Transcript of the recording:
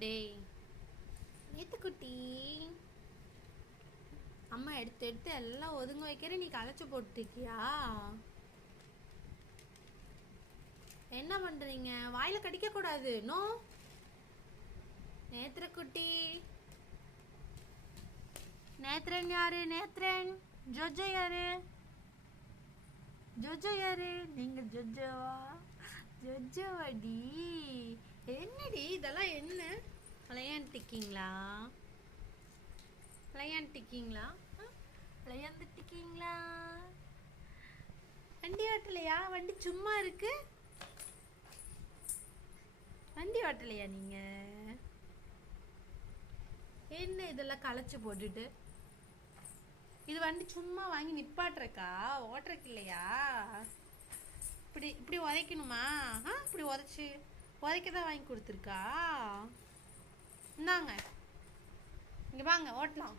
டேய் நேத்துக்குட்டி, அம்மா எடுத்து எடுத்து எல்லாம் ஒதுங்க வைக்கிற, நீ களைச்சு போட்டுருக்கியா? என்ன பண்றீங்க? வாயில கடிக்க கூடாது. நோ. நேத்ரக்குட்டி, நேத்ரன் யாரு? நேத்ரன். ஜொஜோ யாரு? ஜொஜோ யாரு? நீங்க ஜொஜோவா? ஜொஜோவாடி. என்னடி இதெல்லாம்? என்ன விளையாண்டுருக்கீங்களா? விளையாண்டுருக்கீங்களா? விளையாண்டுருக்கீங்களா? வண்டி ஓட்டலையா? வண்டி சும்மா இருக்கு. வண்டி ஓட்டலையா நீங்க? என்ன இதெல்லாம் களைச்சு போட்டுட்டு? இது வண்டி சும்மா வாங்கி நிப்பாட்டுறக்கா? ஓட்டுறக்கு இல்லையா? இப்படி இப்படி உதைக்கணுமா? இப்படி உதைக்க தான் வாங்கி கொடுத்துருக்கா. இந்தாங்க, இங்கே வாங்க ஓட்டலாம்.